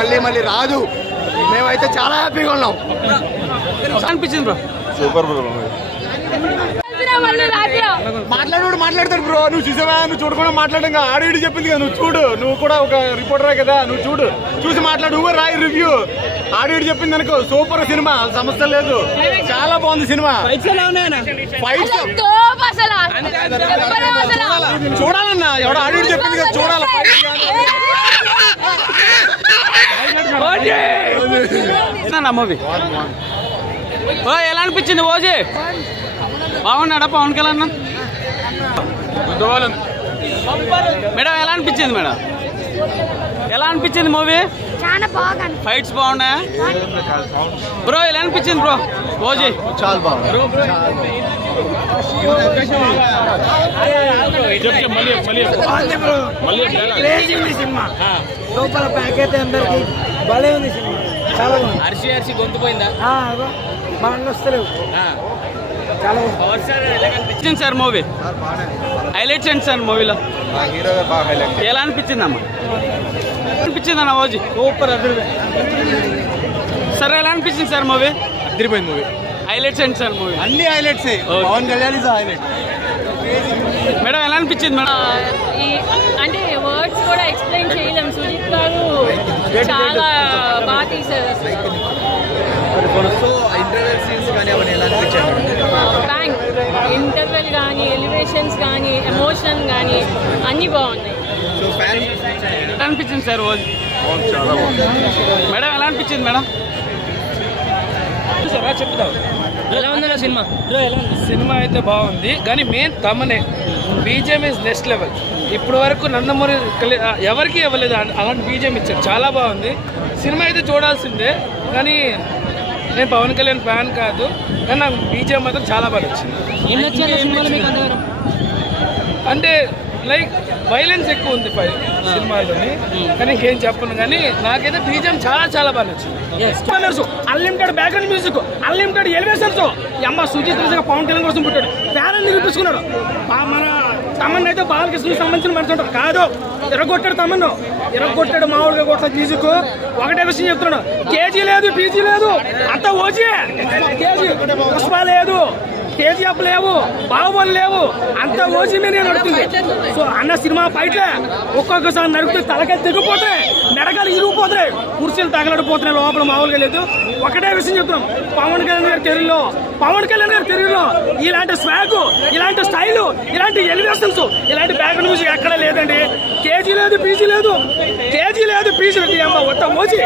మళ్ళీ మళ్ళీ రాదు. మేమైతే చాలా హ్యాపీగా ఉన్నాం. అనిపించింది బ్రో. Super bro. మాట్లాడతాడు బ్రో. నువ్వు చూసావా? నువ్వు చూడకుండా మాట్లాడడం ఆడియో చెప్పింది కదా, నువ్వు చూడు. నువ్వు కూడా ఒక రిపోర్టరే కదా, నువ్వు చూడు, చూసి మాట్లాడు. నువ్వు రాయి రివ్యూ. ఆడియో చెప్పింది అనుకో, సూపర్ సినిమా, సమస్య లేదు. చాలా బాగుంది సినిమా. చూడాలన్నా, ఎవడో ఆడియో చెప్పింది కదా, చూడాలి. మూవీ ఎలా అనిపించింది? ఓజీ బాగున్నాడా పవన్ కళ్యాణ్? మేడం ఎలా అనిపించింది? మేడం ఎలా అనిపించింది మూవీ? చాలా బాగా. ఫైట్స్ బాగున్నాయా బ్రో? ఎలా అనిపించింది బ్రో ఓజీ? చాలా బాగుంది. లోపల ప్యాక్ అయితే అందరికి భలే ఉంది సినిమా. చాలా బాగుంది. అరిసి గొంతు పోయిందా? మన వస్తలేవు. చాలా అనిపించింది సార్ మూవీ? హైలైట్స్ ఏంటి సార్ మూవీలో? ఎలా అనిపించింది అమ్మా? అనిపించింది అన్న ఓజీ? సూపర్. సార్ ఎలా అనిపించింది సార్ మూవీ? అదిరిపోయింది మూవీ. హైలైట్స్ ఏంటి సార్ మూవీ? అన్ని highlights. Pawan Kalyan is highlight. Madam ఎలా అనిపించింది మేడం? అంటే వర్డ్స్ కూడా ఎక్స్ప్లెయిన్ చేయలేము. సుజిత్ గారు చాలా బాగా తీశారు. బ్యాంక్ ఇంటర్వెల్ కానీ, ఎలివేషన్స్ కానీ, ఎమోషన్ కానీ అన్నీ బాగున్నాయి. ఎలా అనిపించింది సార్ ఓజీ? మేడం ఎలా అనిపించింది మేడం? చెప్తావు ఎలా ఉందో సినిమా? సినిమా అయితే బాగుంది, కానీ మెయిన్ తమనే బీజేఎం ఇస్ నెక్స్ట్ లెవెల్. ఇప్పుడు వరకు నందమూరి ఎవరికి ఇవ్వలేదు అలాంటి బీజేఎం ఇచ్చారు. చాలా బాగుంది సినిమా. అయితే చూడాల్సిందే, కానీ నేను పవన్ కళ్యాణ్ ఫ్యాన్ కాదు, కానీ నాకు బీజేఎం మాత్రం చాలా బాగా నచ్చింది. అంటే లైక్ వైలెన్స్ ఎక్కువ ఉంది సినిమాలోని, కానీ ఇంకేం చెప్పను. కానీ నాకైతే బీజేఎం చాలా చాలా బాగా నచ్చింది. Unlimited background music, unlimited elevations. అమ్మ సుజిత్ పవన్ కళ్యాణ్ కోసం పుట్టాడు, ఫ్యాన్ అని నిరూపించుకున్నాడు. మన తమన్ అయితే బాలకృష్ణకి సంబంధించిన మనిషి ఉంటాడు కాదు. ఎరగొట్టాడు తమన్ను, ఎరగొట్టాడు. మామూలుగా కొట్టాడు మ్యూజిక్. ఒకటే విషయం చెప్తున్నాడు, కేజీ లేదు, పీజీ లేదు, అంత ఓజీ. కేజీ పుష్ప లేదు, కేజీఎఫ్ లేవు, బాహుబలి లేవు, అంత ఓజీ మీద నడుతుంది. సో అన్న సినిమా ఫైట్లే ఒక్కొక్కసారి నడుపుతూ తలకాయ తెగిపోతాయి, మెడకాలు ఇరిగిపోతాయి, కుర్చీలు తగలడిపోతున్నాయి, లోపల మామూలుగా లేదు. ఒకటే విషయం చెప్తున్నాం, పవన్ కళ్యాణ్ గారి కెరీర్లో ఇలాంటి స్వాగ్, ఇలాంటి స్టైలు, ఇలాంటి ఎలివేషన్స్, ఇలాంటి బ్యాక్గ్రౌండ్ మ్యూజిక్ ఎక్కడ లేదండి. కేజీ లేదు, పీజీ లేదు, కేజీ లేదు, పీజీ లేదు. అమ్మ ఒక్క ఓజీ.